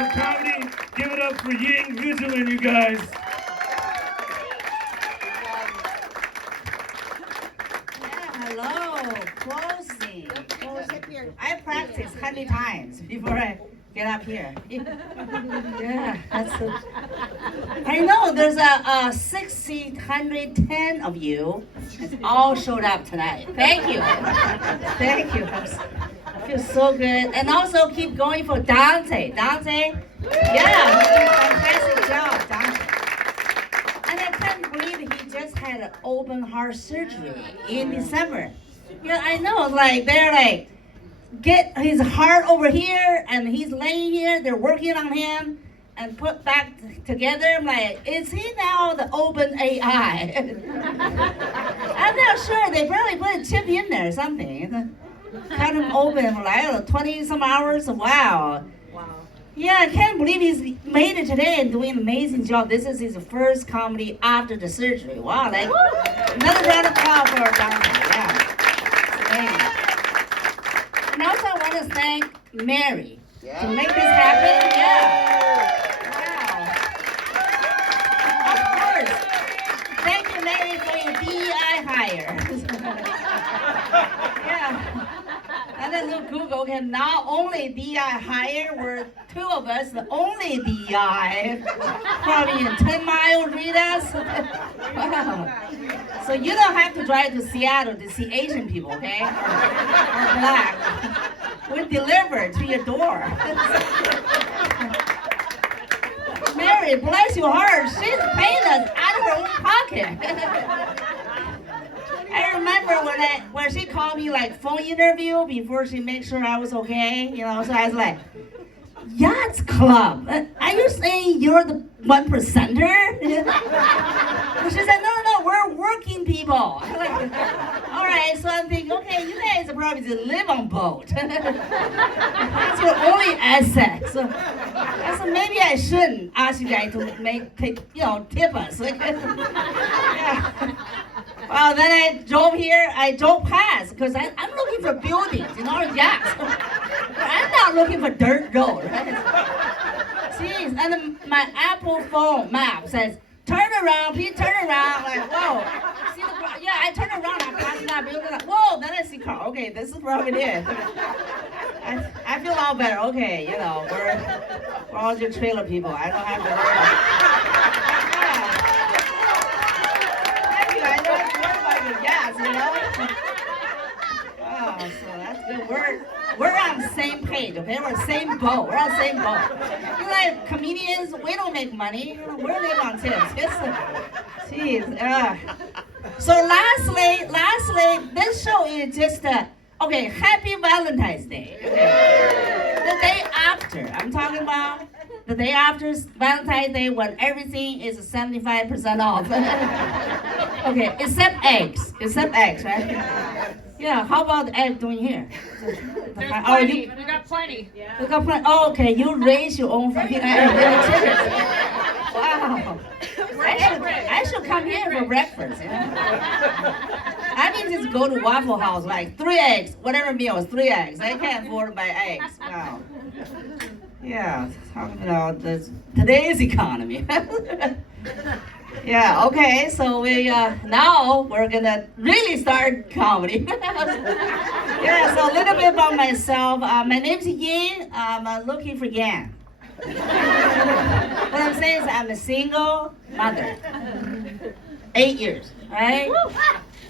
for comedy. Give it up for Ying Vigilant, you guys. Hello, Quilcene. I practice 100 times before I get up here. Yeah, I know there's a 610 of you. It's all showed up tonight. Thank you. Thank you. I feel so good. And also keep going for Dante. Dante, yeah, fantastic job, Dante. And I can't believe he just had an open heart surgery in December. Yeah, I know, like, they're like, get his heart over here, and he's laying here, they're working on him, and put back together. I'm like, is he now the open AI? I'm not sure, they probably put a chip in there or something. Cut him open for like 20 some hours, wow. Yeah, I can't believe he's made it today and doing an amazing job. This is his first comedy after the surgery. Wow, like, another round of applause for Dante, yeah. And also I want to thank Mary to make this happen. Yeah. Wow. Of course. Thank you, Mary, for your DEI hire. Yeah. And then look, Google can not only DEI hire, we're two of us, the only DEI. Probably in 10 miles read us. Wow. So you don't have to drive to Seattle to see Asian people, okay? Or black. We deliver to your door. Mary, bless your heart, she's paying us out of her own pocket. I remember when she called me like phone interview before she made sure I was okay, you know, so I was like, Yacht Club, are you saying you're the 1%er? She said, no, we're working people. I'm like, all right, so I'm thinking, okay, you guys are probably to live on boat. That's your only asset. So I said, maybe I shouldn't ask you guys to tip us. Yeah. Well, then I drove past, because I'm looking for buildings, yachts. I'm not looking for dirt road, right? Jeez, and then my Apple phone map says, turn around, please turn around. Like, whoa. See yeah, I turn around, I pass that building. Like, whoa, then I see car. Okay, this is probably it. I feel a lot better. Okay, we're all just trailer people. I don't have to worry Wow, so that's good. We're on the same page, okay? We're on the same boat. We're on the same boat. Like comedians, we don't make money. We're living on tips. Jeez. So lastly, this show is just okay. Happy Valentine's Day. Okay. The day after, I'm talking about the day after Valentine's Day when everything is 75% off. Okay, except eggs, right? Yeah, how about the egg doing here? There's plenty. We got plenty. We got plenty. Oh, okay, you raise your own fucking egg. Wow. I should come here for breakfast. I mean, just go to Waffle House, like 3 eggs, whatever meal is 3 eggs. I can't afford my eggs. Wow. Yeah, talking about today's economy. Yeah, okay, so now we're gonna really start comedy. Yeah, so a little bit about myself. My name's Ying. I'm looking for Yan. What I'm saying is I'm a single mother. 8 years, right?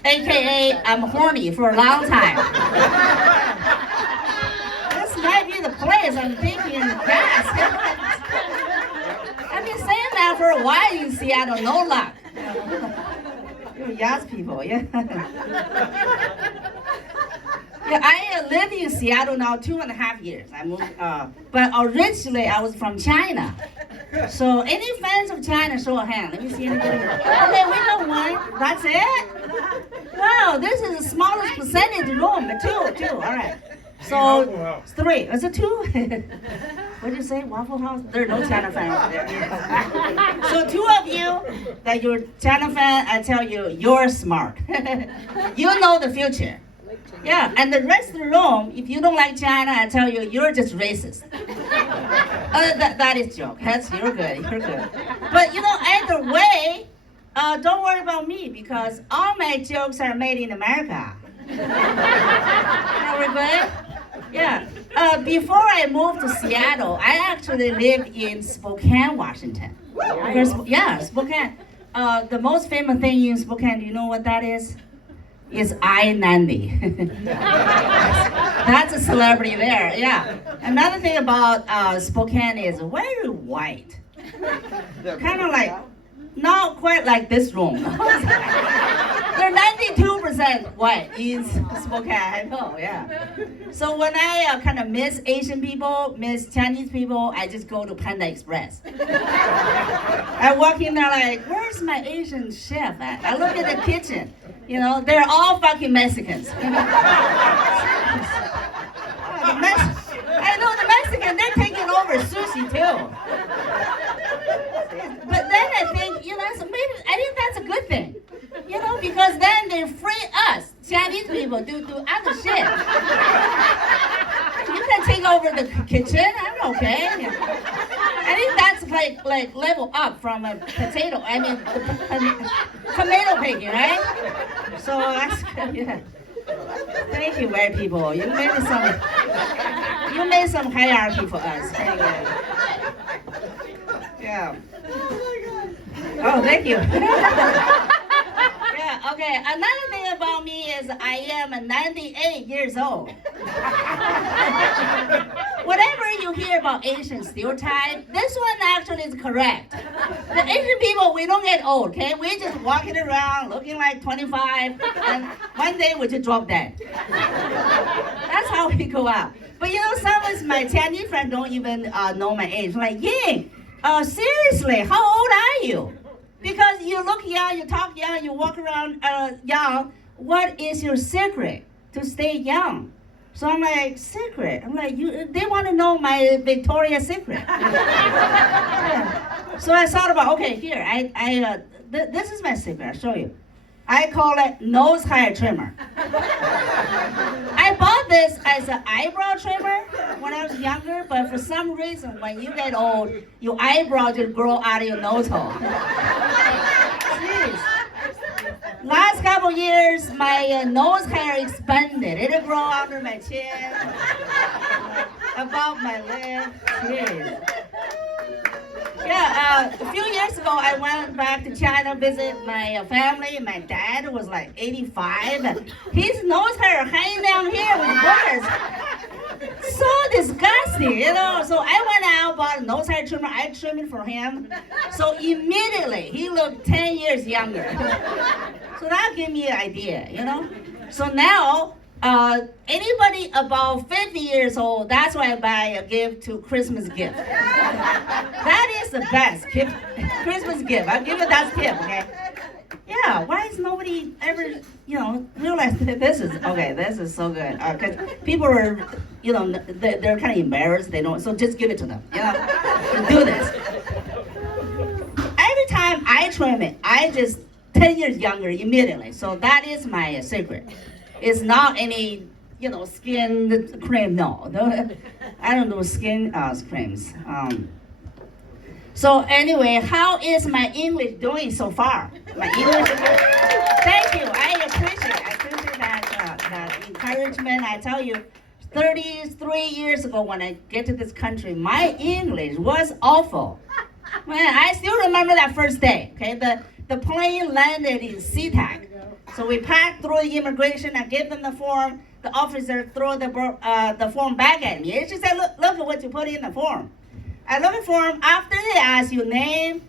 AKA I'm horny for a long time. This might be the place I'm thinking in the past. I've been saying that for a while in Seattle, no luck. You're Yacht people, yeah. Yeah, I live in Seattle now 2.5 years. I moved, but originally I was from China. So any fans of China, show a hand. Let me see anybody. Okay, we got one. That's it. Wow, this is the smallest percentage room. Two. All right. So 3. Is it 2? What did you say? Waffle House? There are no China fans there. So 2 of you that you're China fan, I tell you, you're smart. You know the future. Yeah, and the rest of the room, if you don't like China, I tell you, you're just racist. That is joke. You're good. You're good. But either way, don't worry about me because all my jokes are made in America. We're good. Yeah. Before I moved to Seattle, I actually lived in Spokane, Washington. Spokane. The most famous thing in Spokane, do you know what that is? Is I-90. That's a celebrity there, yeah. Another thing about Spokane is very white. Kind of like, not quite like this room. They're 92% white in Spokane, I know, yeah. So when I kind of miss Asian people, miss Chinese people, I just go to Panda Express. I walk in there like, where's my Asian chef at? I look at the kitchen. They're all fucking Mexicans. I know the Mexicans, they're taking over sushi too. But then I think, so maybe I think that's a good thing. Because then they free us, Chinese people, to do other shit. You can take over the kitchen, I'm okay. I think that's like level up from a tomato picking, right? So that's good, yeah. Thank you, white people. You made some hierarchy for us. Anyway. Yeah. Oh, thank you. Yeah, okay. Another thing about me is I am 98 years old. Whatever you hear about Asian stereotype, this one actually is correct. The Asian people, we don't get old, okay? We're just walking around looking like 25, and one day we just drop dead. That's how we go out. But some of my Chinese friends don't even know my age. Like, Ying, seriously, how old are you? Because you look young, you talk young, you walk around young. What is your secret to stay young? So I'm like, secret? I'm like, they want to know my Victoria's Secret. Yeah. So I thought about, okay, here, this is my secret, I'll show you. I call it nose hair trimmer. I bought this as an eyebrow trimmer when I was younger, but for some reason, when you get old, your eyebrow just grow out of your nose hole. Jeez. Last couple years, my nose hair expanded. It'll grow under my chin, above my lip. Jeez. Yeah, a few years ago, I went back to China, visit my family. My dad was like 85. And his nose hair hanging down here with boogers. So disgusting, So I went out, bought a nose hair trimmer. I trimmed it for him. So immediately, he looked 10 years younger. So that gave me an idea, So now, anybody above 50 years old, that's why I buy a gift to Christmas gift. That is the best gift, Christmas gift. I'll give you that gift, okay? Yeah, why is nobody ever, realize that this is so good. Because people are, they're kind of embarrassed. They don't, so just give it to them, do this. Every time I trim it, I just 10 years younger immediately. So that is my secret. It's not any, skin cream. No, I don't do skin creams. So anyway, how is my English doing so far? My English. Thank you. I appreciate that encouragement. I tell you, 33 years ago when I get to this country, my English was awful. Man, I still remember that first day. Okay, the plane landed in SeaTac. So we passed through the immigration. I gave them the form. The officer threw the form back at me. And she said, look at what you put in the form. I look at the form. After they ask your name,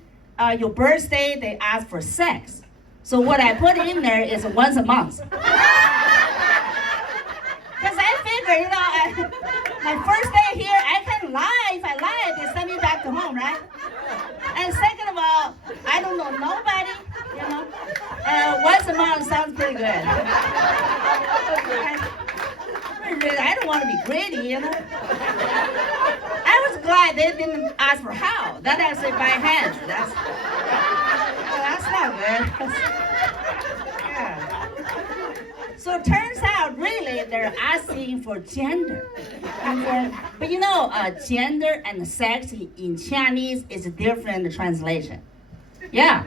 your birthday, they ask for sex. So what I put in there is once a month. Because I figure, my first day here, I can lie. If I lie, they send me back to home, right? And second of all, I don't know nobody, once a month sounds pretty good. I don't want to be greedy, I was glad they didn't ask for how. Then I said by hand. That's not good. Yeah. So it turns out, really, they're asking for gender. But gender and sex in Chinese is a different translation. Yeah.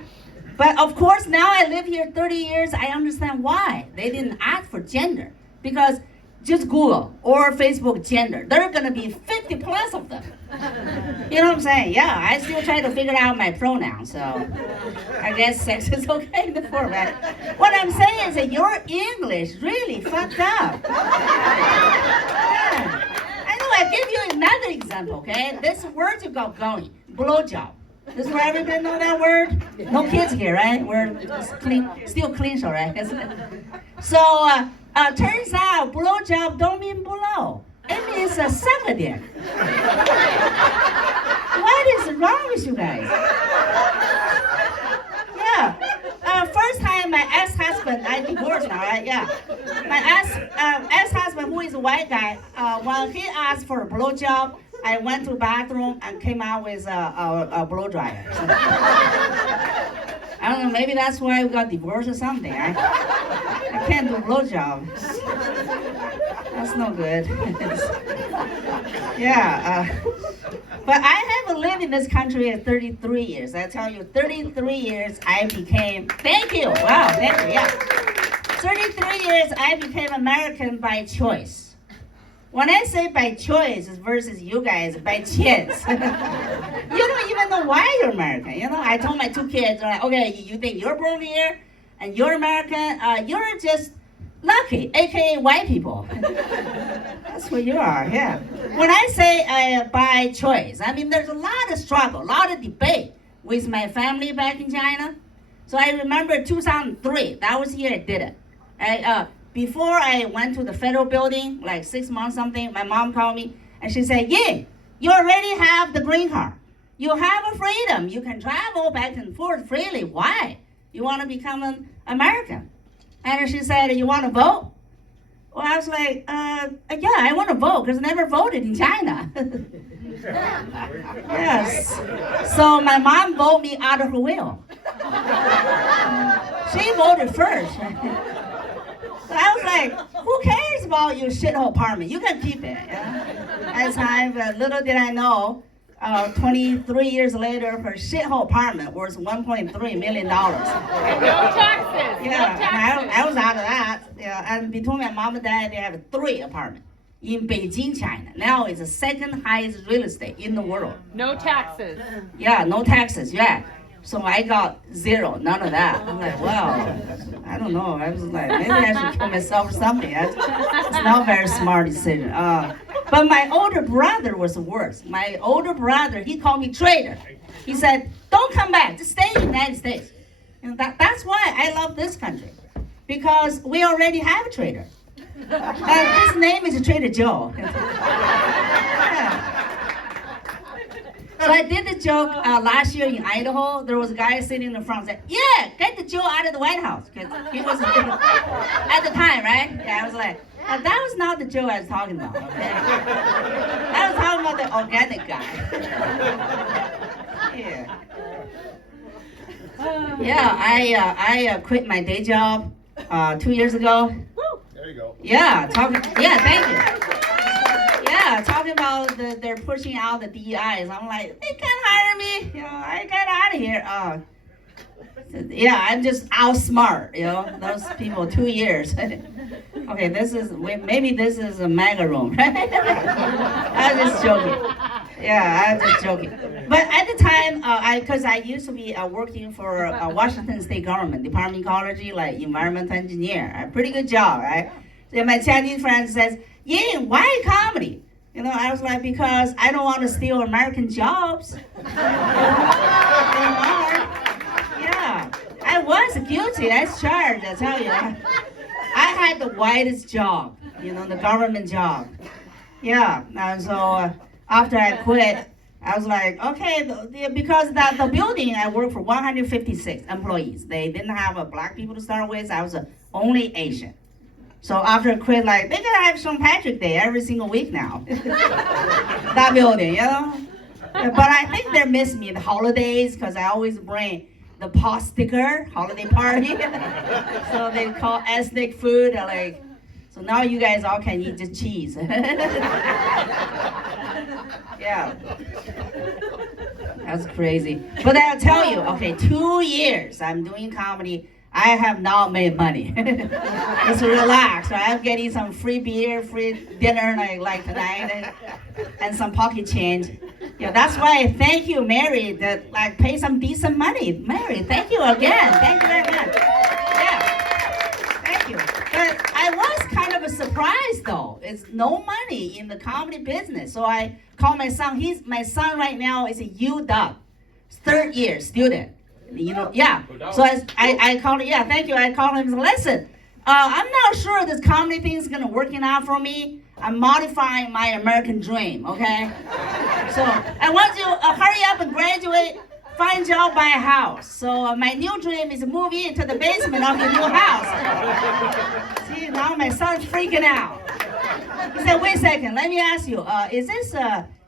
But of course, now I live here 30 years, I understand why they didn't ask for gender. Because just Google or Facebook gender, there are going to be 50 plus of them. You know what I'm saying? Yeah, I still try to figure out my pronouns, so I guess sex is okay in the format. What I'm saying is that your English really fucked up. Yeah. I know, I'll give you another example, okay? This word you got going, blowjob. This is where everybody know that word? No kids here, right? We're still clean, so right? So, turns out blowjob don't mean blow. It means suck a dick. What is wrong with you guys? Yeah. First time my ex-husband, I divorced now, right? Yeah. My ex-husband, who is a white guy, while he asked for a blowjob, I went to the bathroom and came out with a blow dryer. I don't know, maybe that's why we got divorced or something. I can't do blowjob. That's no good. Yeah. But I haven't lived in this country for 33 years. I tell you, 33 years I became, thank you, wow, thank you, yeah. 33 years I became American by choice. When I say by choice versus you guys, by chance. You don't even know why you're American. I told my two kids, okay, you think you're born here and you're American? You're just lucky, aka white people. That's what you are, yeah. When I say by choice, I mean there's a lot of struggle, a lot of debate with my family back in China. So I remember 2003, that was the year I did it. Before I went to the federal building, like 6 months something, my mom called me and she said, Ying, you already have the green card. You have a freedom. You can travel back and forth freely. Why? You want to become an American. And she said, you want to vote? Well, I was like, yeah, I want to vote because I never voted in China. Yes. So my mom voted me out of her will. She voted first. I was like, who cares about your shithole apartment? You can keep it. At the time, little did I know, 23 years later, her shithole apartment was $1.3 million. No taxes. Yeah, No taxes. I was out of that. Yeah, and between my mom and dad, they have 3 apartments in Beijing, China. Now it's the second highest real estate in the world. No taxes. Yeah, no taxes, yeah. So I got 0, none of that. I'm like, well, I don't know. I was like, maybe I should kill myself or something. It's not a very smart decision. But my older brother was the worst. My older brother, he called me traitor. He said, don't come back, just stay in the United States. That's why I love this country, because we already have a traitor. His name is Trader Joe. Yeah. So I did the joke last year in Idaho. There was a guy sitting in the front saying, yeah, get the Joe out of the White House. Because he was at the time, right? Yeah, I was like, that was not the Joe I was talking about, okay? I was talking about the organic guy. Yeah. Yeah, I quit my day job 2 years ago. There you go. Yeah, thank you. Yeah, talking about they're pushing out the DEIs. I'm like, they can't hire me. I got out of here. Yeah, I'm just outsmart, those people 2 years. Okay, maybe this is a MAGA room, right? I'm just joking. Yeah, I'm just joking. But at the time, because I used to be working for Washington State government, Department of Ecology, like environmental engineer. A pretty good job, right? So my Chinese friend says, Ying, why comedy? I was like, because I don't want to steal American jobs. Yeah, I was guilty. I was charged, I tell you. I had the whitest job, the government job. Yeah, and so after I quit, I was like, okay, because the building I worked for 156 employees. They didn't have black people to start with. I was the only Asian. So after I quit, they gotta have St. Patrick Day every single week now. That building, But I think they miss me the holidays because I always bring the pot sticker holiday party. So they call ethnic food like. So now you guys all can eat the cheese. Yeah. That's crazy. But I'll tell you, okay, 2 years I'm doing comedy. I have not made money. Just relax. Right? I'm getting some free beer, free dinner like tonight, and some pocket change. Yeah, that's why thank you, Mary, that like pay some decent money. Mary, thank you again. Thank you very much. Yeah. Thank you. But I was kind of surprised though. It's no money in the comedy business. So I called my son. My son right now is a UW, third year student. Yeah. So I called him, thank you. I called him, listen, I'm not sure this comedy thing is gonna working out for me. I'm modifying my American dream, okay? So I want you to hurry up and graduate, find job, buy a house. So my new dream is to move into the basement of the new house. See, now my son's freaking out. He said, wait a second, let me ask you, is this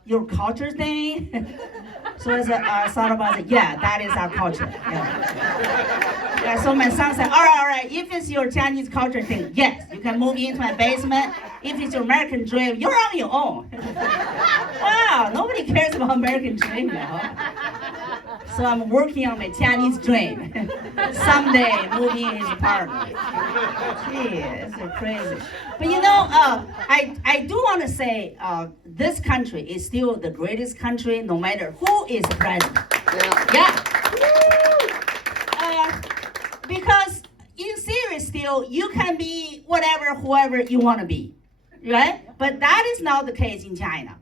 your culture thing? So I thought about it. Yeah, that is our culture. Yeah, so my son said, all right. If it's your Chinese culture thing, yes, you can move into my basement. If it's your American dream, you're on your own. Wow, nobody cares about American dream now. So I'm working on my Chinese dream. Someday, moving in his apartment. Gee, it's so crazy. But I do want to say this country is still the greatest country no matter who is president. Yeah. Because in serious still, you can be whoever you want to be, right? But that is not the case in China.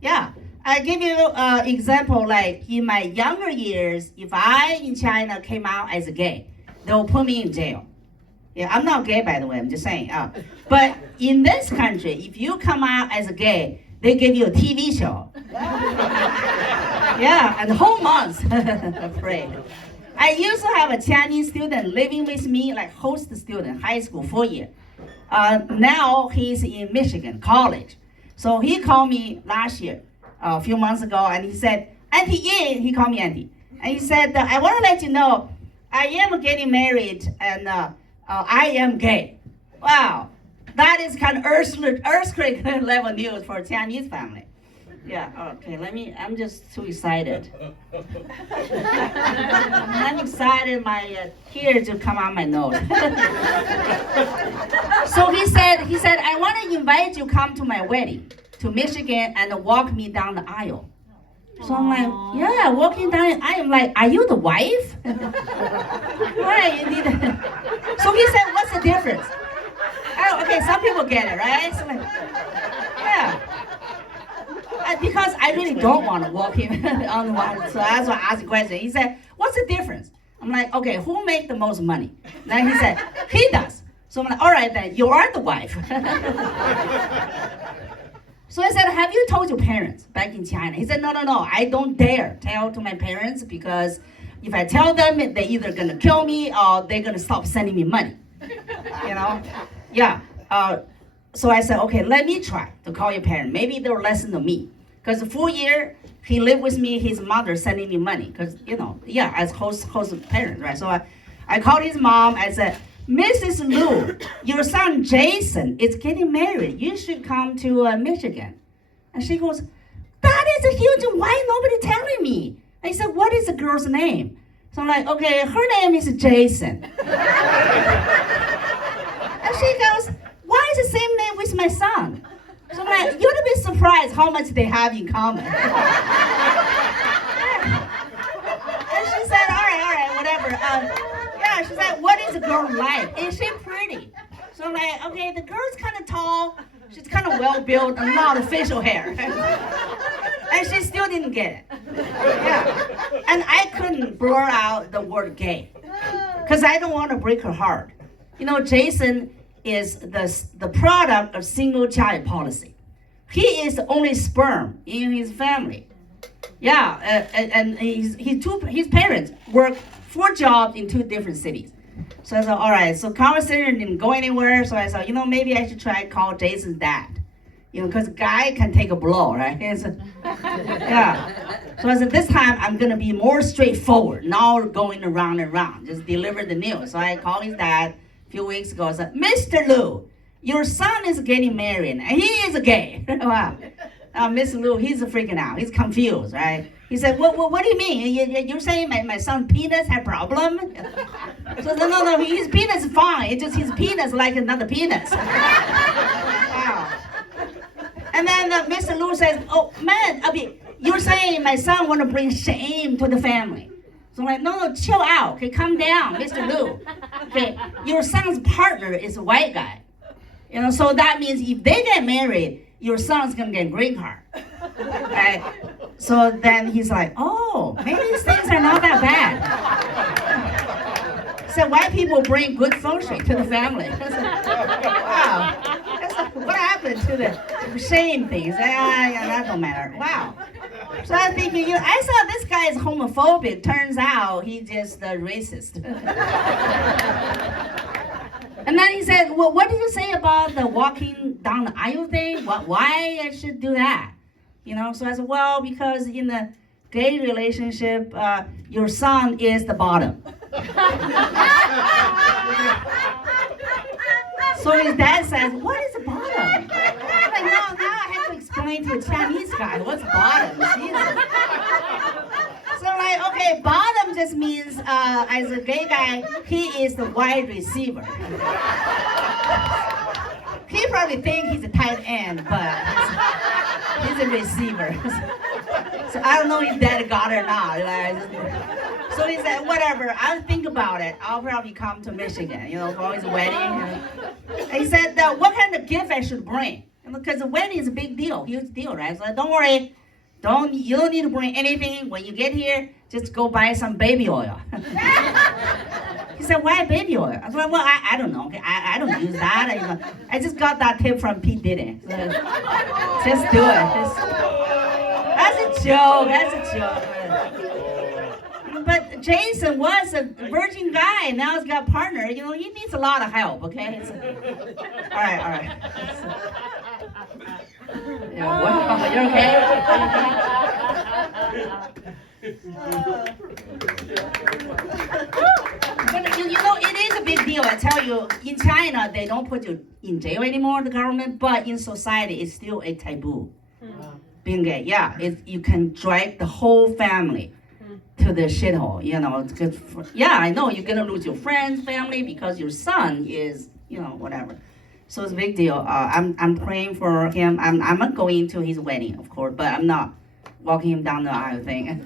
Yeah. I give you an example, like in my younger years, if I in China came out as a gay, they'll put me in jail. Yeah, I'm not gay, by the way, I'm just saying. But in this country, if you come out as a gay, they give you a TV show. Yeah, and the whole month, afraid. I used to have a Chinese student living with me, like host student, high school, 4 year. Now he's in Michigan, college. So he called me last year. A few months ago, and he said, Auntie Yin, he called me Auntie. And he said, I want to let you know, I am getting married, and I am gay. Wow, that is kind of earthquake level news for a Chinese family. Yeah, okay, I'm just too excited. I'm excited, my tears will come out my nose. So he said, I want to invite you come to my wedding to Michigan and walk me down the aisle. So I'm like, yeah, walking down, I am like, are you the wife? Right, you need So he said, what's the difference? Oh, okay, some people get it, right? So like, yeah. Because I really don't want to walk him on the water, so that's why I asked the question. He said, what's the difference? I'm like, okay, who makes the most money? Then he said, he does. So I'm like, all right then, you are the wife. So I said, have you told your parents back in China? He said, no, I don't dare tell to my parents because if I tell them, they're either gonna kill me or they're gonna stop sending me money. Yeah. So I said, okay, let me try to call your parents. Maybe they'll listen to me. Because the 4 year, he lived with me, his mother sending me money. Because, as host parent, right? So I called his mom, I said, Mrs. Lu, your son Jason is getting married. You should come to Michigan. And she goes, that is a huge, why nobody telling me? I said, what is the girl's name? So I'm like, okay, her name is Jason. And she goes, why is the same name with my son? So I'm like, you'd be surprised how much they have in common. And she said, all right, whatever. She said, what is the girl like? Is she pretty? So I'm like, okay, the girl's kind of tall. She's kind of well-built, a lot of facial hair. And she still didn't get it. Yeah. And I couldn't blur out the word gay. Because I don't want to break her heart. Jason is the product of single child policy. He is the only sperm in his family. Yeah, and his parents work 4 jobs in 2 different cities. So I said, all right, so conversation didn't go anywhere. So I said, maybe I should try to call Jason's dad. Because guy can take a blow, right? Yeah. So I said, this time I'm gonna be more straightforward, not going around and around, just deliver the news. So I called his dad a few weeks ago. I said, Mr. Lu, your son is getting married, and he is gay. Wow. Mr. Lu, he's freaking out. He's confused, right? He said, what do you mean? You're saying my son's penis had problem? So no, his penis is fine. It's just his penis like another penis. Wow. And then Mr. Lu says, oh man, you're saying my son want to bring shame to the family. So I'm like, no, chill out. Okay, calm down, Mr. Lu. Okay, your son's partner is a white guy. So that means if they get married, your son's gonna get a green card. Right? So then he's like, oh, maybe these things are not that bad. So white people bring good feng shui to the family. Wow. What happened to the shame things? Yeah, that don't matter. Wow. So I was thinking, I saw this guy is homophobic. Turns out he's just a racist. And then he said, well, what did you say about the walking down the aisle thing? Why I should do that? So I said, well, because in the gay relationship, your son is the bottom. So his dad says, what is the bottom? I'm like, now I have to explain to a Chinese guy, what's bottom? Jesus. So I'm like, okay, bottom just means, as a gay guy, he is the wide receiver. He probably think he's a tight end, but he's a receiver. So I don't know if Dad got it or not. So he said, whatever, I'll think about it. I'll probably come to Michigan, for his wedding. He said, what kind of gift I should bring? Because the wedding is a big deal, huge deal, right? So don't worry. You don't need to bring anything. When you get here, just go buy some baby oil. He said, why baby oil? I said, well, I don't know. Okay? I don't use that. I just got that tip from Pete Diddy. So just do it. That's a joke. But Jason was a virgin guy. Now he's got a partner. He needs a lot of help, okay? All right. Yeah, wow, you're okay? But it is a big deal. I tell you, in China, they don't put you in jail anymore, the government, but in society, it's still a taboo. Being gay, yeah, you can drag the whole family to the shithole, yeah, I know you're gonna lose your friends, family, because your son is, whatever. So it's a big deal. I'm praying for him. I'm not going to his wedding, of course, but I'm not walking him down the aisle thing.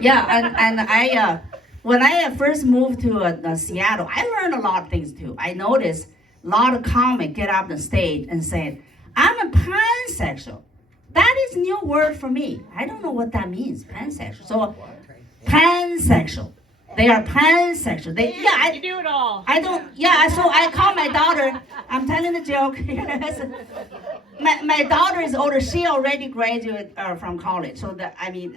Yeah, and I, when I first moved to Seattle, I learned a lot of things too. I noticed a lot of comics get up on stage and say, I'm a pansexual. That is a new word for me. I don't know what that means, pansexual. So, pansexual. They are pansexual. You do it all. I don't, yeah, so I call my daughter, I'm telling the joke. my daughter is older, she already graduated from college. So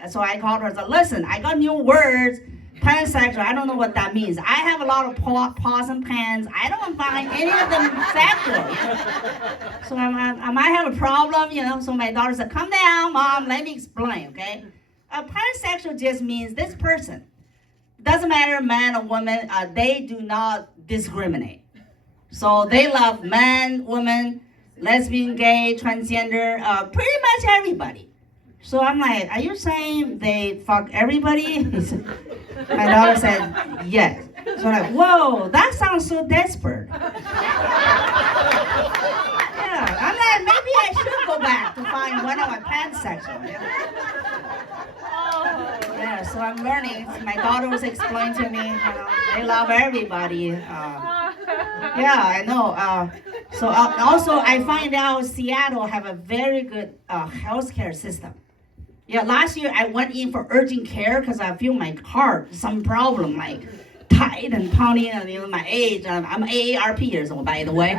so I called her and said, listen, I got new words, pansexual, I don't know what that means. I have a lot of paws and pans. I don't find any of them sexual. So I might have a problem, so my daughter said, come down, Mom, let me explain, okay? Pansexual just means this person. Doesn't matter, man or woman, they do not discriminate. So they love man, woman, lesbian, gay, transgender, pretty much everybody. So I'm like, are you saying they fuck everybody? My daughter said, yes. So I'm like, whoa, that sounds so desperate. Yeah, I'm like, maybe I should go back to find one of my pansexual. Yeah, so I'm learning. My daughter was explaining to me, they love everybody. Yeah, I know. So also, I find out Seattle have a very good healthcare system. Yeah, last year I went in for urgent care because I feel my heart, some problem, like tight and pounding, and my age. I'm AARP years old, by the way.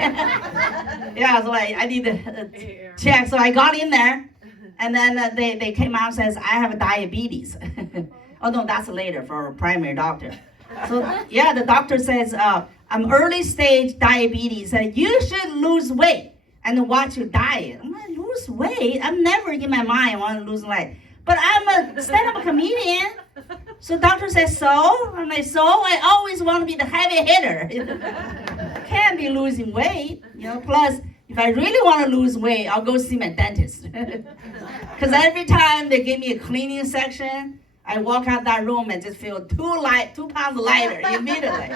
Yeah, so I need to check. So I got in there. And then they came out and says, I have diabetes. Oh, no, that's later for a primary doctor. So, yeah, the doctor says, I'm early stage diabetes. You should lose weight and watch your diet. I'm like, lose lose weight. I'm never in my mind want to lose weight. But I'm a stand-up comedian. So doctor says, so? I'm like, so? I always want to be the heavy hitter. Can't be losing weight. Plus, if I really want to lose weight, I'll go see my dentist. Because every time they give me a cleaning section, I walk out that room and just feel 2 pounds lighter immediately.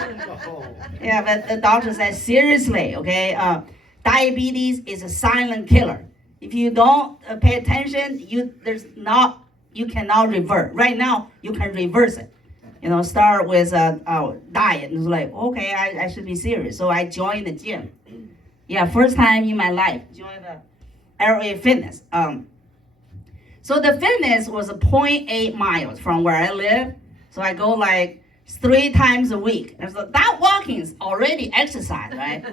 Yeah, but the doctor says, seriously, okay, diabetes is a silent killer. If you don't pay attention, you cannot revert. Right now, you can reverse it. Start with a diet. It's like, okay, I should be serious. So I joined the gym. Yeah, first time in my life, joined the LA Fitness. So the fitness was 0.8 miles from where I live. So I go like 3 times a week. And so that walking is already exercise, right?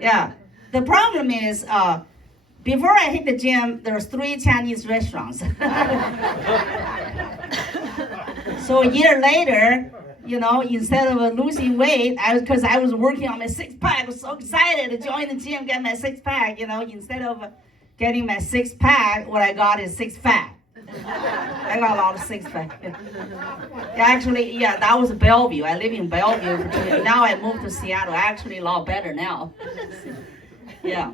Yeah. The problem is, before I hit the gym, there's 3 Chinese restaurants. So a year later, instead of losing weight, because I was working on my 6-pack, I was so excited to join the gym, get my 6-pack, instead of getting my 6-pack, what I got is 6-fat. I got a lot of 6-pack. Actually, that was Bellevue. I live in Bellevue. Now I moved to Seattle. Actually, a lot better now. Yeah.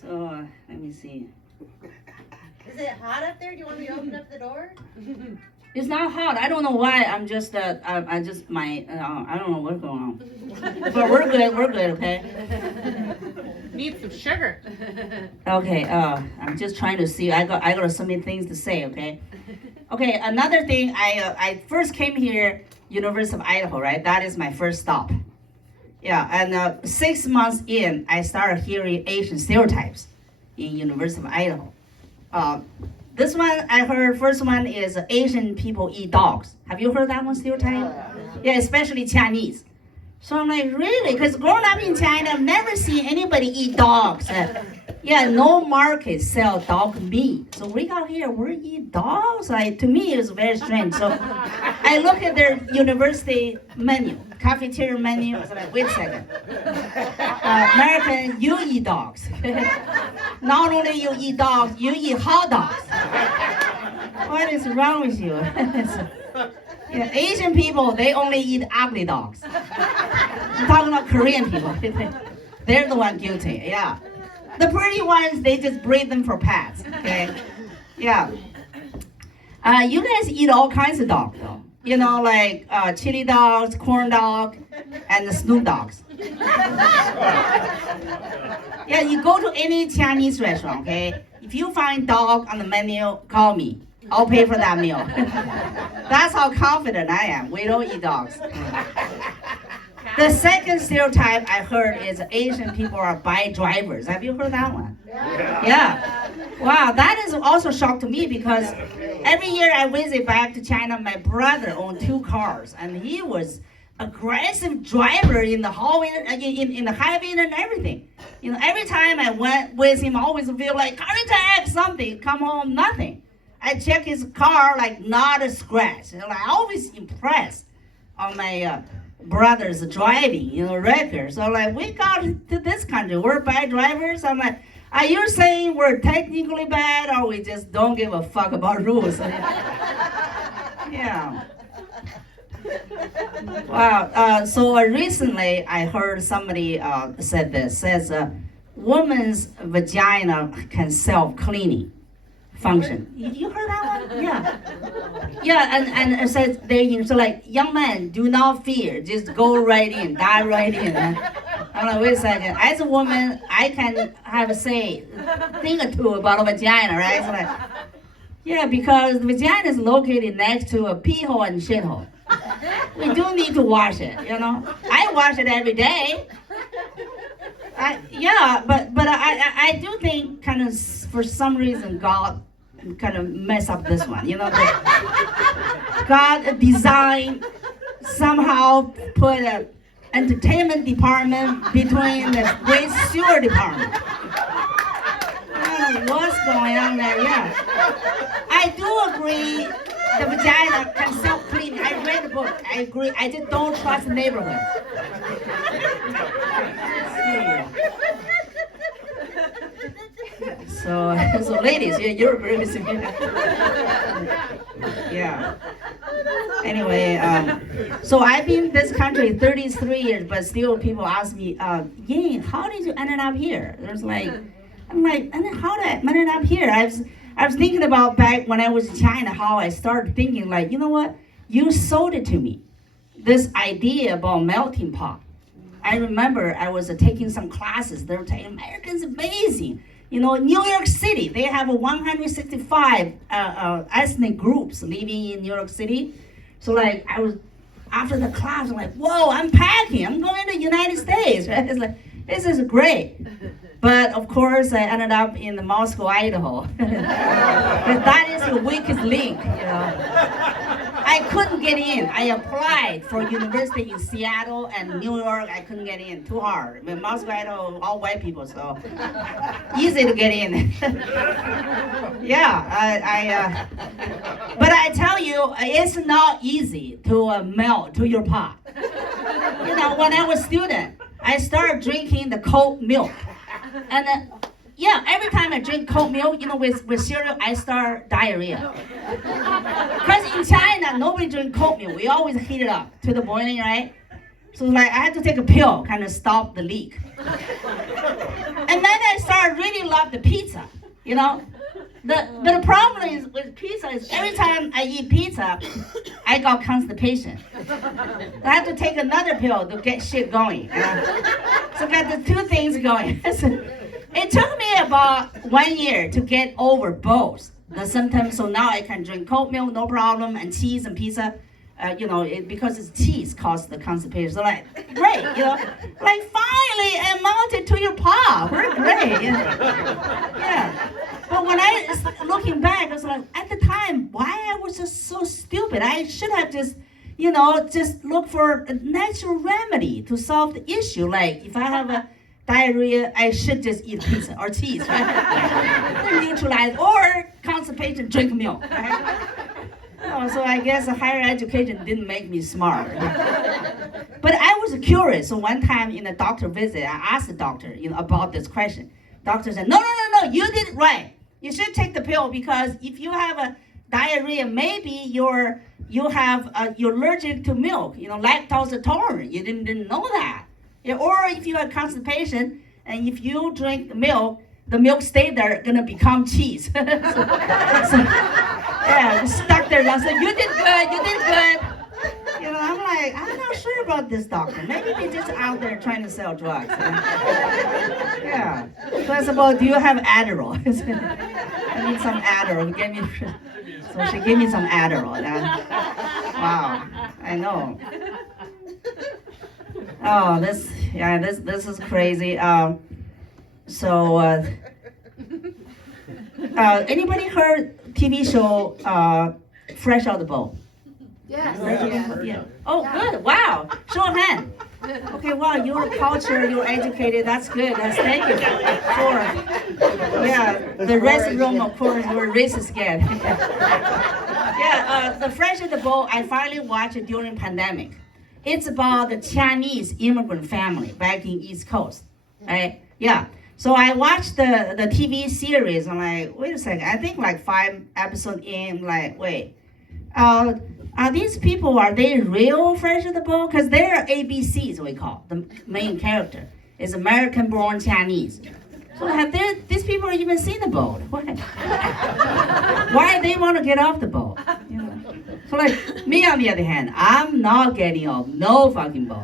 So, let me see. Is it hot up there? Do you want me to open up the door? It's not hot. I don't know why. I don't know what's going on. But we're good, okay? Need some sugar. Okay, I'm just trying to see. I got so many things to say, okay? Okay, another thing, I first came here, University of Idaho, right? That is my first stop. Yeah, and 6 months in, I started hearing Asian stereotypes in University of Idaho. This one I heard, first one is Asian people eat dogs. Have you heard that one stereotype? Yeah, especially Chinese. So I'm like, really? Because growing up in China, I've never seen anybody eat dogs. No market sell dog meat. So we got here, we eat dogs? To me, it was very strange. So I look at their university menu, cafeteria menu. I was like, wait a second. American, you eat dogs. Not only you eat dogs, you eat hot dogs. What is wrong with you? Asian people, they only eat ugly dogs. I'm talking about Korean people. They're the one guilty, yeah. The pretty ones, they just breed them for pets, okay? Yeah. You guys eat all kinds of dogs, though. Like chili dogs, corn dog, and the Snoop dogs. Yeah, you go to any Chinese restaurant, okay? If you find dog on the menu, call me. I'll pay for that meal. That's how confident I am. We don't eat dogs. The second stereotype I heard is Asian people are bike drivers. Have you heard that one? Yeah. Wow, that is also a shock to me because every year I visit back to China, my brother owned 2 cars and he was aggressive driver in the hallway, in the highway and everything. Every time I went with him, I always feel like car attack, something, come home, nothing. I check his car, like not a scratch. I always impressed on my brother's driving, record. So we got to this country, we're bad drivers. I'm like, are you saying we're technically bad or we just don't give a fuck about rules? Yeah. Wow. So recently I heard somebody said this, says woman's vagina can self-cleaning function. You heard that one? Yeah. Yeah, and it says so like, young man, do not fear. Just go right in, dive right in. I'm like, wait a second. As a woman, I can have a thing or two about a vagina, right? So like, yeah, because the vagina is located next to a pee hole and shit hole. We do need to wash it, I wash it every day. But I do think kind of for some reason God kind of mess up this one. God designed somehow put a entertainment department between the waste sewer department. I don't know what's going on there. Yeah, I do agree. The vagina can self-clean. I read the book. I agree. I just don't trust the neighborhood. So, so ladies, yeah, you're very severe. Yeah. Anyway, so I've been in this country 33 years, but still people ask me, Ying, how did you end up here? There's like, I'm like, and how did I end up here? I was thinking about back when I was in China, how I started thinking like, you know what? You sold it to me, this idea about melting pot. I remember I was taking some classes. They were telling Americans amazing. You know, New York City, they have 165 ethnic groups living in New York City. So like I was, after the class, I'm like, whoa, I'm packing. I'm going to the United States. Right? It's like, this is great. But of course, I ended up in Moscow, Idaho. But that is the weakest link, you know. I couldn't get in. I applied for university in Seattle and New York. I couldn't get in. Too hard. I mean, Moscow, Idaho, all white people, so easy to get in. Yeah, but I tell you, it's not easy to melt to your pot. You know, when I was a student, I started drinking the cold milk. And yeah, every time I drink cold milk, you know, with cereal, I start diarrhea. Because in China, nobody drink cold milk. We always heat it up to the boiling, right? So like, I had to take a pill, kind of stop the leak. And then I started really love the pizza, you know? But the problem is with pizza is every time I eat pizza, I got constipation. I have to take another pill to get shit going. You know? So I got the two things going. It took me about 1 year to get over both the symptoms. So now I can drink cold milk, no problem, and cheese and pizza. You know, because it's cheese causes the constipation. So like, great, you know, like finally I mounted to your paw. We're great. You know? Yeah. But when I looking back, I was like, at the time, why I was just so stupid. I should have just, you know, just look for a natural remedy to solve the issue. Like if I have a diarrhea, I should just eat pizza or cheese, right? Neutralize, or constipation, drink milk, right? Oh, so I guess higher education didn't make me smart. But I was curious. So one time in a doctor visit, I asked the doctor, you know, about this question. Doctor said, no, you did it right. You should take the pill because if you have a diarrhea, maybe you're allergic to milk, you know, lactose intolerant. You didn't know that. Yeah, or if you have constipation and if you drink the milk stay there, gonna become cheese. Yeah, stuck there. I said, you did good. You know, I'm like, I'm not sure about this doctor. Maybe they're just out there trying to sell drugs. Yeah. So I said, well, do you have Adderall? I need some Adderall. So she gave me some Adderall. Wow, I know. Oh, this is crazy. Anybody heard TV show Fresh Out of the Boat? Yes. Yeah. Oh, good. Wow. Show of hand. Okay, wow, you're cultured, you're educated. That's good. Thank you for. Yeah, the rest of the room, of course, were racist again. Yeah, the Fresh Out of the Boat, I finally watched it during pandemic. It's about the Chinese immigrant family back in East Coast, right? Yeah. So I watched the TV series. I'm like, wait a second. I think like 5 episodes in, like, wait. Are these people, are they real Fresh Out of the Boat? Because they're ABCs, we call the main character. Is American-born Chinese. So have these people even seen the boat? Why they want to get off the boat? You know? So like, me on the other hand, I'm not getting off no fucking boat.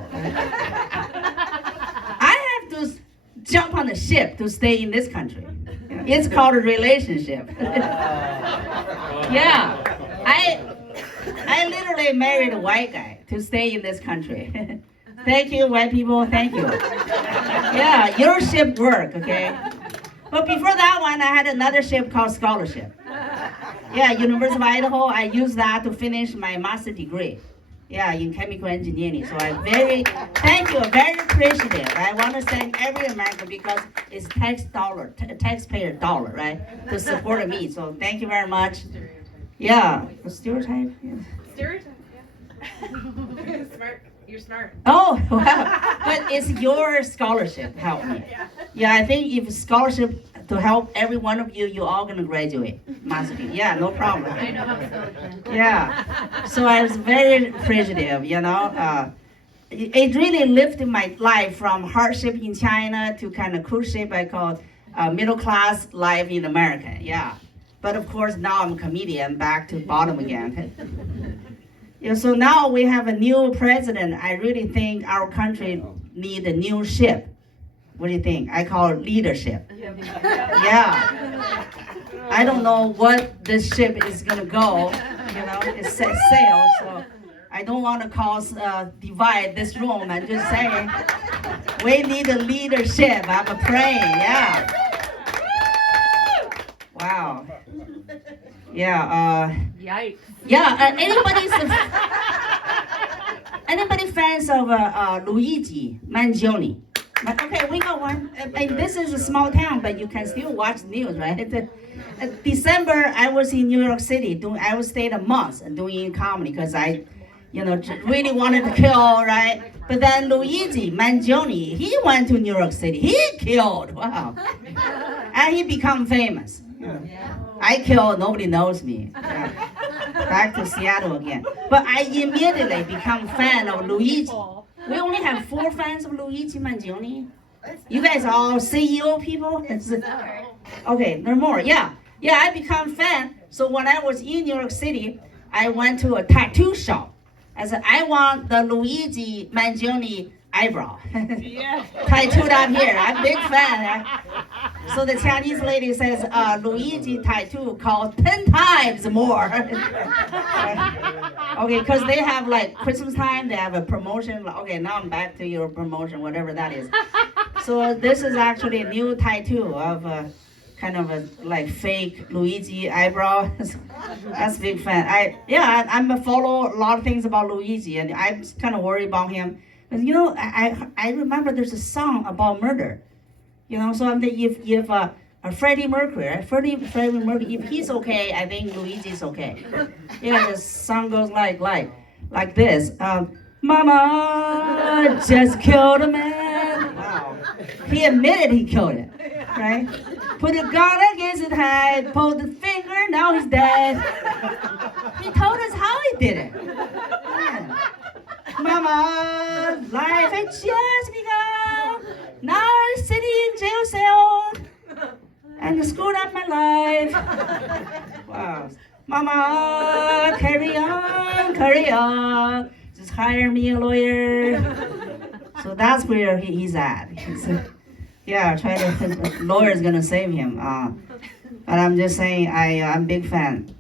I have to jump on the ship to stay in this country. It's called a relationship. Yeah, I literally married a white guy to stay in this country. Thank you, white people, thank you. Yeah, your ship worked, okay? But before that one, I had another ship called Scholarship. Yeah, University of Idaho, I used that to finish my master's degree. Yeah, in chemical engineering. So I'm very appreciative. I want to thank every American because it's taxpayer dollar, right? To support me. So thank you very much. Yeah, a stereotype? Yeah. Stereotype, yeah. Smart. You're smart. Oh, wow. But it's your scholarship helped me. Yeah, I think if scholarship to help every one of you. You're all gonna graduate master degree. Yeah, no problem. I know how so. Yeah. So I was very appreciative. It really lifted my life from hardship in China to kind of cruise ship I call middle class life in America. Yeah. But of course now I'm a comedian, back to bottom again. So now we have a new president. I really think our country need a new ship. What do you think? I call it leadership. Yeah. I don't know what this ship is gonna go. It says sail, so I don't want to cause divide this room. I'm just saying we need a leadership. I'm praying. Yeah. Wow. Yeah. Yikes. Yeah. Anybody fans of Luigi Mangione? Okay, we got one. This is a small town, but you can still watch the news, right? December, I was in New York City. I was stayed a month doing comedy because I, really wanted to kill, right? But then Luigi Mangione, he went to New York City. He killed. Wow. And he become famous. I killed, nobody knows me. Yeah. Back to Seattle again. But I immediately become fan of Luigi. We only have 4 fans of Luigi Mangione. You guys are all CEO people? Okay, no more. Yeah, I become fan. So when I was in New York City, I went to a tattoo shop. I said, I want the Luigi Mangione eyebrow. Tattooed up here. I'm a big fan. So the Chinese lady says, Luigi tattoo costs 10 times more. Okay, because they have like Christmas time, they have a promotion. Okay, now I'm back to your promotion, whatever that is. So this is actually a new tattoo of kind of a like fake Luigi eyebrow. That's a big fan. I'm a follow a lot of things about Luigi, and I'm kind of worried about him. Because I remember there's a song about murder. So I'm thinking if Freddie Mercury, if he's okay, I think Luigi's okay. The song goes like this. Mama just killed a man. Wow. He admitted he killed it, right? Put a gun against his head, pulled the finger, now he's dead. He told us how he did it. Yeah. Mama, life had just begun. Now I'm sitting in jail cell, and you screwed up my life. Wow. Mama, carry on. Just hire me a lawyer. So that's where he's at. Lawyer's gonna save him. But I'm just saying, I'm a big fan.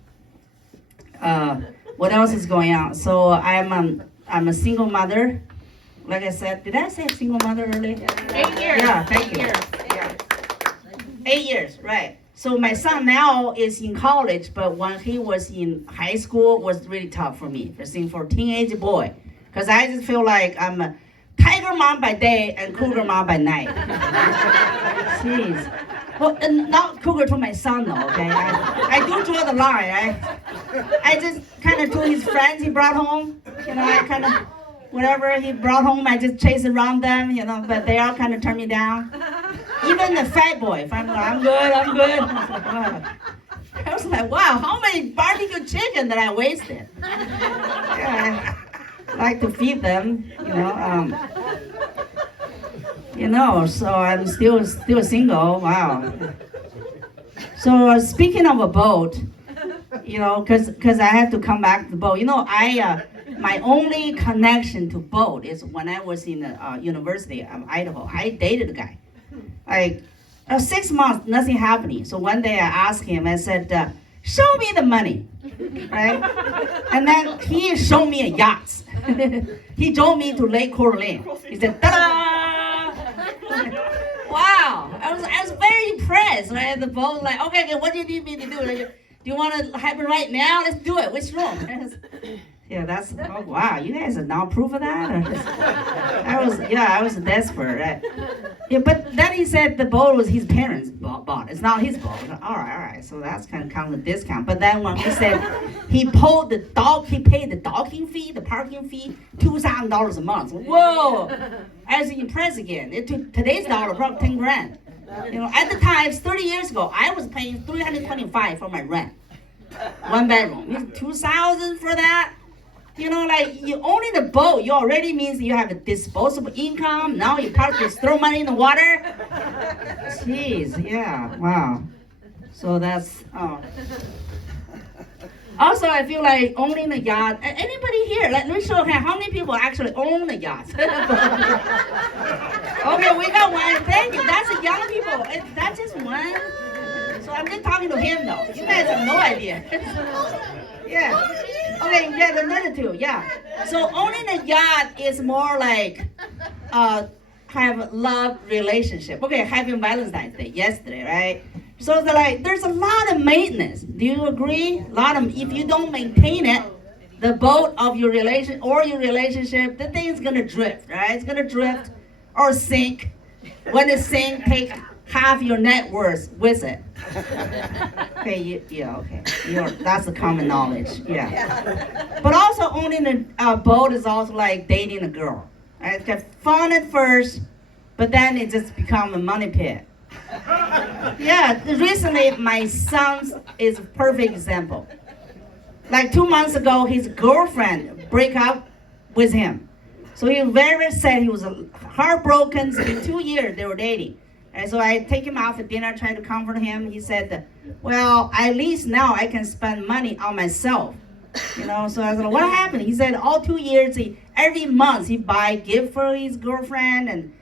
What else is going on? So I'm a single mother. Like I said, did I say single mother earlier? 8 years. Yeah, thank you. Yeah. 8 years, right. So my son now is in college, but when he was in high school, it was really tough for me, for teenage boy. Because I just feel like I'm a tiger mom by day and cougar mom by night. Jeez. Well, not cougar to my son though, okay? I do draw the line. I just kind of to his friends he brought home. I kind of, whatever he brought home, I just chase around them, but they all kind of turn me down. Even the fat boy, if I'm good. I was like, wow, how many barbecue chicken that I wasted? Yeah, I like to feed them, so I'm still single, wow. So speaking of a boat, because I had to come back to the boat, my only connection to boat is when I was in the University of Idaho. I dated a guy. 6 months, nothing happening. So one day I asked him, I said, show me the money, right? And then he showed me a yacht. He drove me to Lake Quilcene. He said, ta-da! Wow, I was very impressed, right? The boat, like, okay, what do you need me to do? Like, do you want to have it right now? Let's do it. Which room? Yeah, wow, you guys are now proof of that? I was desperate, right? Yeah, but then he said the boat was his parents' bought. It's not his boat. All right, so that's kind of counts a discount. But then when he said he paid the docking fee, the parking fee, $2,000 a month. Whoa! I was impressed again. It took today's dollar, probably 10 grand. You know, at the time, 30 years ago, I was paying $325 for my rent. One bedroom. 2,000 for that. You know, like you owning the boat, you already means you have a disposable income. Now you probably just throw money in the water. Jeez, yeah, wow. So that's. Also, I feel like owning a yacht. Anybody here? Let me show how many people actually own a yacht. Okay, we got one. Thank you. That's the young people. That's just one. So I'm just talking to him though. You guys have no idea. Yeah. Okay, yeah, another two. Yeah. So owning a yacht is more like have love relationship. Okay, Happy Valentine's Day yesterday, right? So there's a lot of maintenance. Do you agree? A lot of if you don't maintain it, the boat of your relationship, the thing is gonna drift, right? It's gonna drift or sink. When it sinks, take half your net worth with it. Okay, okay. That's the common knowledge. Yeah. But also owning a boat is also like dating a girl. Right? It's got fun at first, but then it just becomes a money pit. Yeah, recently my son is a perfect example. Like 2 months ago, his girlfriend break up with him. So he was very sad. He was heartbroken. So in 2 years they were dating. And so I take him out for dinner, try to comfort him. He said, well, at least now I can spend money on myself. You know, so I was like, what happened? He said all 2 years, every month he buy gift for his girlfriend and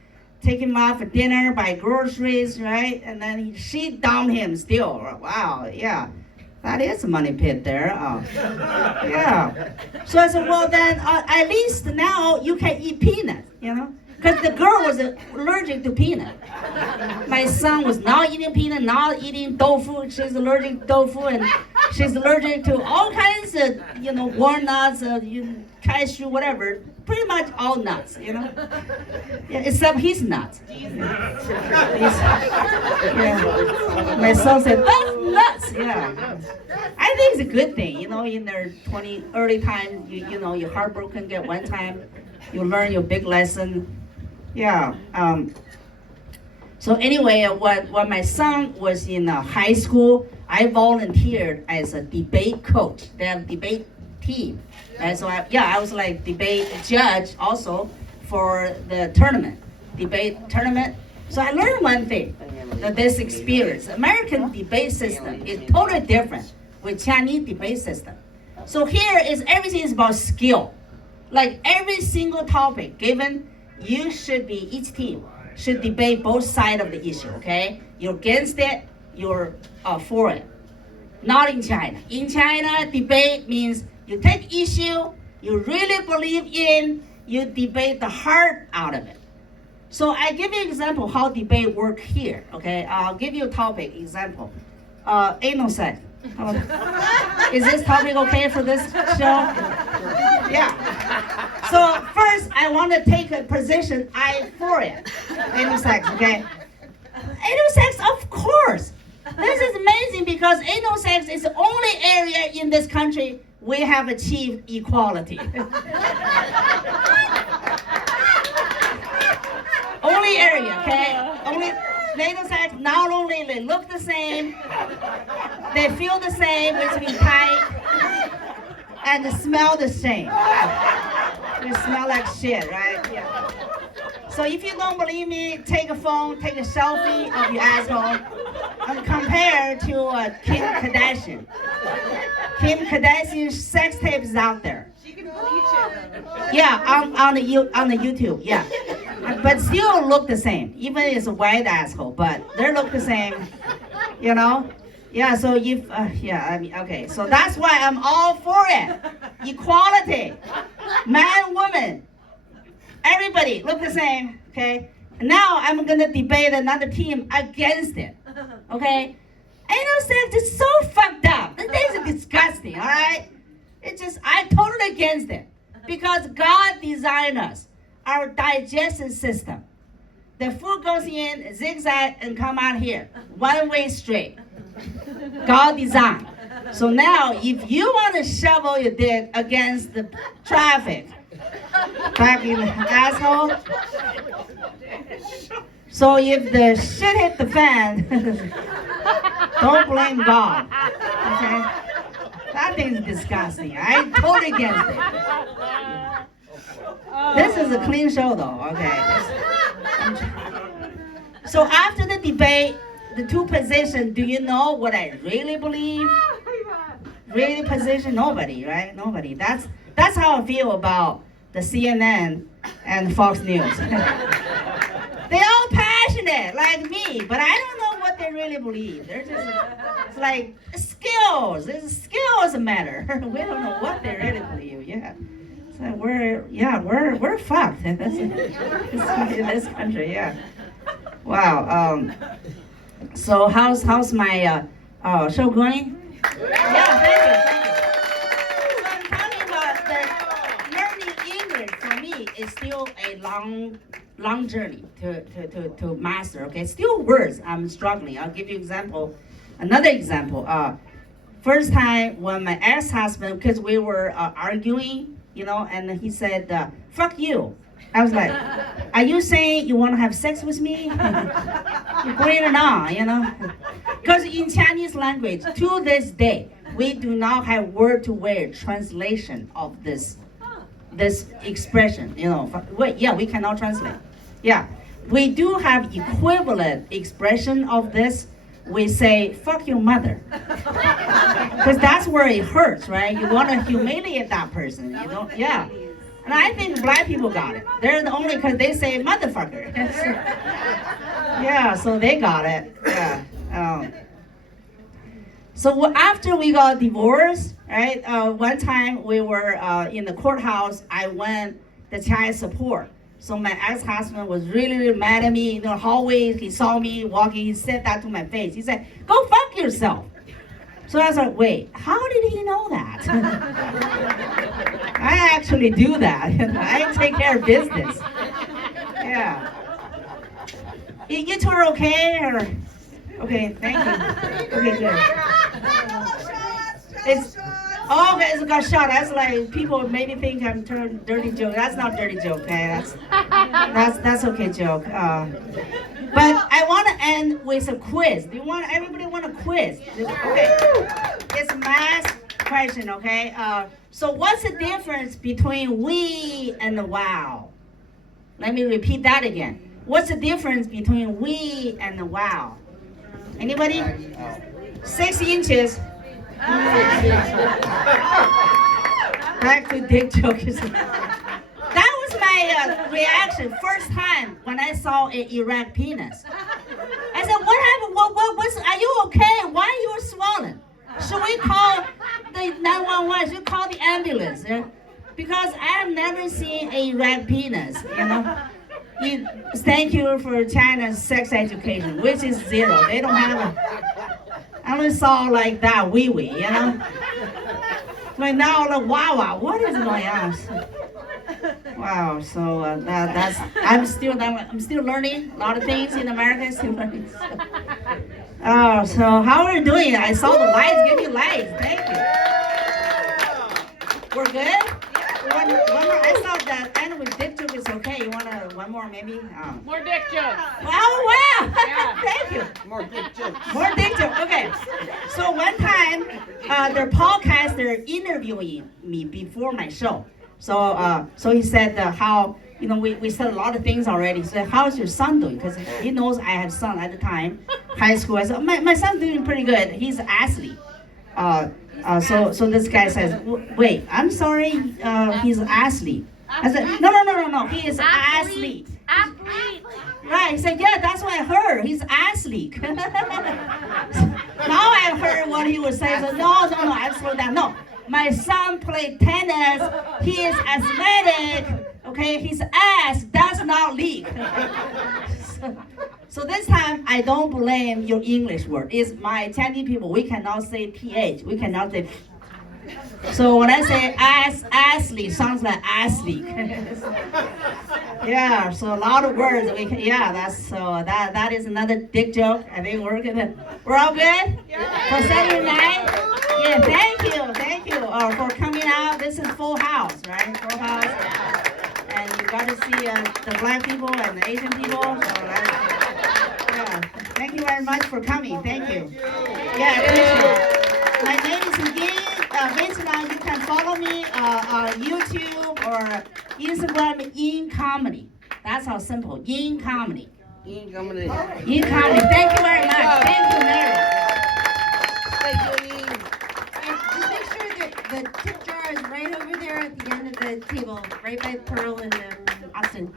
take him out for dinner, buy groceries, right? And then she dumped him still. Wow, yeah. That is a money pit there. Yeah. So I said, well then, at least now you can eat peanuts, you know? Because the girl was allergic to peanut. My son was not eating peanut, not eating tofu. She's allergic to tofu, and she's allergic to all kinds of, walnuts, cashew, whatever. Pretty much all nuts, Yeah, except his nuts. Yeah. My son said, that's nuts. Yeah. I think it's a good thing, in their early time, you're heartbroken at one time, you learn your big lesson. Yeah. So anyway, when my son was in high school, I volunteered as a debate coach. They have a debate team. And so I was like debate judge also for the debate tournament. So I learned one thing, that this experience, American debate system is totally different with Chinese debate system. So here is everything is about skill. Like every single topic given, each team should debate both sides of the issue, okay? You're against it, you're for it. Not in China. In China, debate means you take issue, you really believe in, you debate the heart out of it. So I give you an example how debate work here, okay? I'll give you a topic example. Anal sex. Is this topic okay for this show? Yeah. So first, I want to take a position, for it. Anal sex, okay? Anal sex, of course. This is amazing because anal sex is the only area in this country we have achieved equality. Only area, okay? Only anal sex, not only they look the same, they feel the same, which means tight, and they smell the same. They smell like shit, right? Yeah. So if you don't believe me, take a phone, take a selfie of your asshole, and compare to Kim Kardashian. Kim Kardashian's sex tape is out there. She can bleach it. Yeah, on the YouTube, yeah. But still look the same. Even it's a white asshole, but they look the same. Yeah. So okay. So that's why I'm all for it. Equality, man, woman, everybody look the same. Okay. Now I'm gonna debate another team against it. Okay. Anal sex is so fucked up. This is disgusting. All right. I'm totally against it because God designed us. Our digestion system. The food goes in, zigzag, and come out here. One way straight. God designed. So now, if you want to shovel your dick against the traffic, back in the asshole, So if the shit hit the fan, don't blame God. Okay? That thing's disgusting. I'm totally against it. This is a clean show though, okay? So after the debate, the two positions, do you know what I really believe? Really position? Nobody, right? Nobody. That's how I feel about the CNN and Fox News. They're all passionate like me, but I don't know what they really believe. They're just it's like skills. It's skills matter. We don't know what they really believe. Yeah. So we're fucked in this country. Yeah. Wow. So how's my show going? Yeah, thank you. So I'm talking about that learning English for me is still a long journey to master. Okay, still words I'm struggling. I'll give you another example. First time when my ex-husband, because we were arguing, and he said, "Fuck you." I was like, "Are you saying you want to have sex with me?" You bring it on, Because in Chinese language, to this day, we do not have word-to-word translation of this expression. We cannot translate. Yeah, we do have equivalent expression of this. We say, "Fuck your mother," because that's where it hurts, right? You want to humiliate that person, Yeah. And I think black people got it. They're the only, because they say motherfucker. Yeah, so they got it. Yeah. So after we got divorced, right? One time we were in the courthouse. I went the child support. So my ex-husband was really, really mad at me in the hallway. He saw me walking. He said that to my face. He said, "Go fuck yourself." So I was like, wait, how did he know that? I actually do that. I take care of business. Yeah. You two are okay? Okay, thank you. Okay, good. It's got shot. That's like people maybe think I'm turning dirty joke. That's not dirty joke, okay? That's okay joke. But I want to end with a quiz. Everybody want a quiz? Okay. It's a math question, okay? So what's the difference between we and the wow? Let me repeat that again. What's the difference between we and the wow? Anybody? 6 inches. Back to dick jokes. That was my reaction first time when I saw an erect penis. I said, "What happened? Are you okay? Why are you swollen? Should we call the 911? Should we call the ambulance?" Because I have never seen an erect penis. Thank you for China's sex education, which is 0. They don't have I only saw like that wee. Like now, like wow, what is going on? Wow, so I'm still learning a lot of things in America. Still learning. Oh, so how are you doing? I saw the lights. Give me lights. Thank you. We're good. One more. I saw that end with dick joke is okay. You want one more maybe? More dick jokes. Oh wow! Yeah. Thank you. More dick jokes. More dick joke. Okay. So one time, their podcaster interviewing me before my show. So he said how we said a lot of things already. He said, "How's your son doing?" Because he knows I have son at the time, high school. I said, my son's doing pretty good. He's an athlete. So this guy says, "Wait, I'm sorry. He's an athlete." I said, No. He is an athlete. Athlete. Right. He said, "Yeah, that's what I heard. He's athlete." Now I heard what he was saying. So no, I slow down. No, my son played tennis. He is athletic. Okay, his ass does not leak. So this time I don't blame your English word. It's my Chinese people. We cannot say ph. We cannot say. So when I say athlete, sounds like athlete. Yeah. So a lot of words we can. Yeah. That is another dick joke. I think we're all good for 79. Yeah. Thank you for coming out. This is full house, right? Full house. And you got to see the black people and the Asian people. So that's Yeah. Thank you very much for coming. Thank you. Yeah, I appreciate it. My name is Yin. Basically, you can follow me on YouTube or Instagram, Yin Comedy. That's how simple. Yin Comedy. Yin Comedy. Thank you very much. Thank you, Mary. Just make sure that the tip jar is right over there at the end of the table, right by Pearl and Austin.